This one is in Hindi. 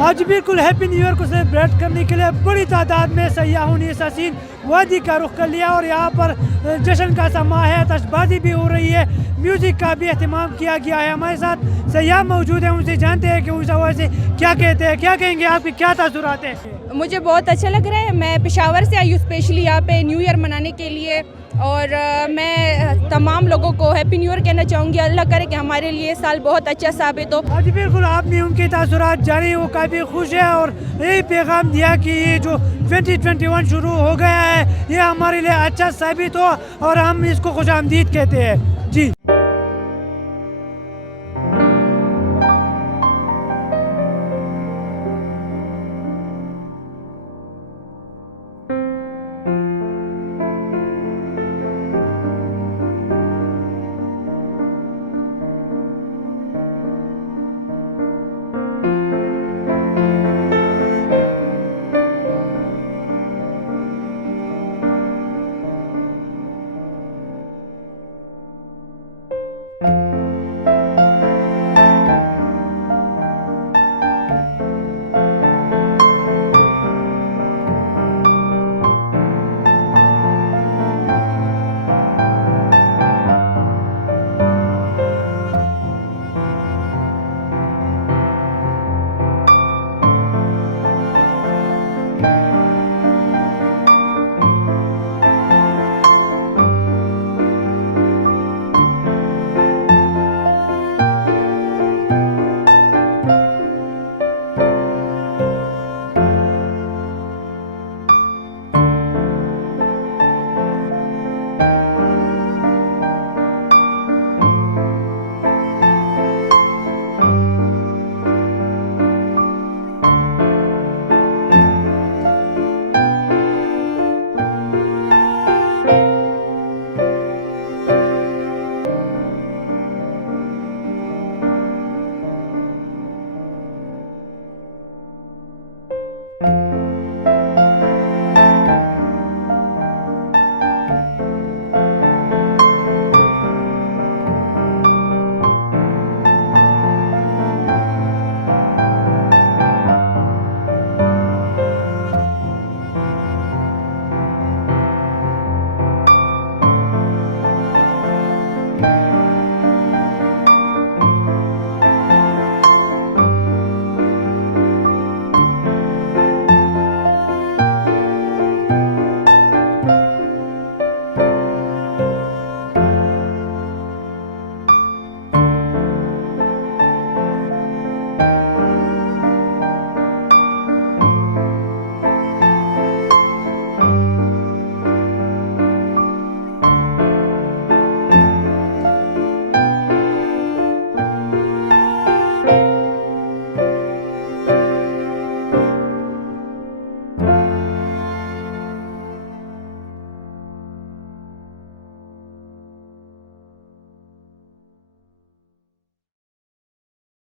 आज बिल्कुल हैप्पी न्यू ईयर को सेलिब्रेट करने के लिए बड़ी तादाद में सयाहों ने सासीन वादी का रुख कर लिया और यहाँ पर जश्न का समा है, आतिशबाजी भी हो रही है, म्यूज़िक का भी अहतमाम किया गया है। हमारे साथ सयाह मौजूद हैं, उनसे जानते हैं कि उस हवाले से क्या कहते हैं, क्या कहेंगे, आपके क्या तासुरात हैं? मुझे बहुत अच्छा लग रहा है। मैं पेशावर से आई हूँ स्पेशली यहाँ पे न्यू ईयर मनाने के लिए और मैं तमाम लोगों को हैप्पी न्यू ईयर कहना चाहूँगी। अल्लाह करे कि हमारे लिए साल बहुत अच्छा साबित हो। आज बिल्कुल आपने उनके तासुरात जारी, वो काफ़ी खुश है और यही पैगाम दिया कि ये जो 2021 शुरू हो गया है ये हमारे लिए अच्छा साबित हो और हम इसको खुशामदीद कहते हैं।